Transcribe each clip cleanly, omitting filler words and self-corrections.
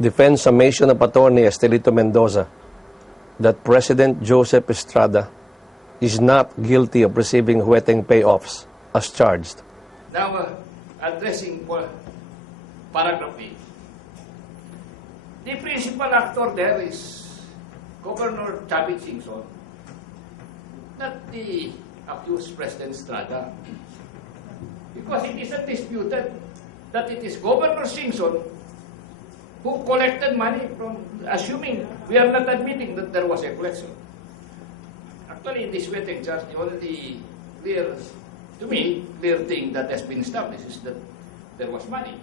defend summation of attorney Estelito Mendoza that President Joseph Estrada is not guilty of receiving huweteng payoffs as charged. Now, addressing paragraph 8. The principal actor there is Governor Chavit Singson, not the accused President Estrada. Because it is undisputed that it is Governor Singson who collected money from, assuming we are not admitting that there was a collection. Actually, in this huweteng charge, the only clear, to me, clear thing that has been established is that there was money.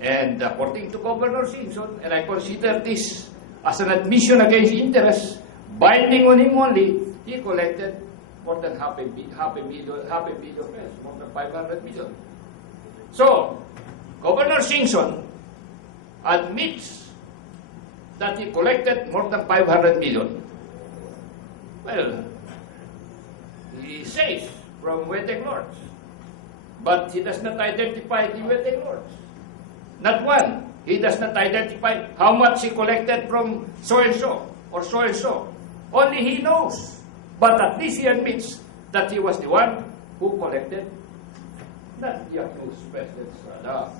And according to Governor Singson, and I consider this as an admission against interest, binding on him only, he collected more than half a billion pesos, more than 500 million. So, Governor Singson admits that he collected more than 500 million. Well, he says from huweteng lords, but he does not identify the huweteng lords. Not one. He does not identify how much he collected from so-and-so or so-and-so. Only he knows. But at least he admits that he was the one who collected, not the accused President Estrada.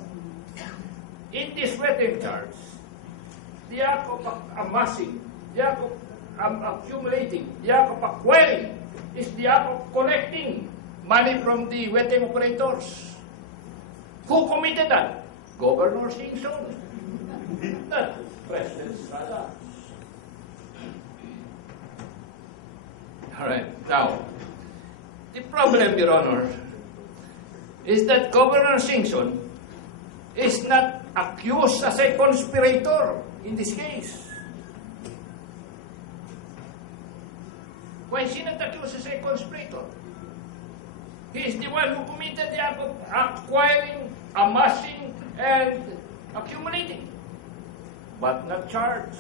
In this huweteng charge, the act of amassing, the act of accumulating, the act of acquiring is the act of collecting money from the huweteng operators. Who committed that? Governor Singson, not President Estrada. All right, now, the problem, Your Honor, is that Governor Singson is not accused as a conspirator in this case. Why is he not accused as a conspirator? He is the one who committed the act of acquiring, amassing, and accumulating, but not charged.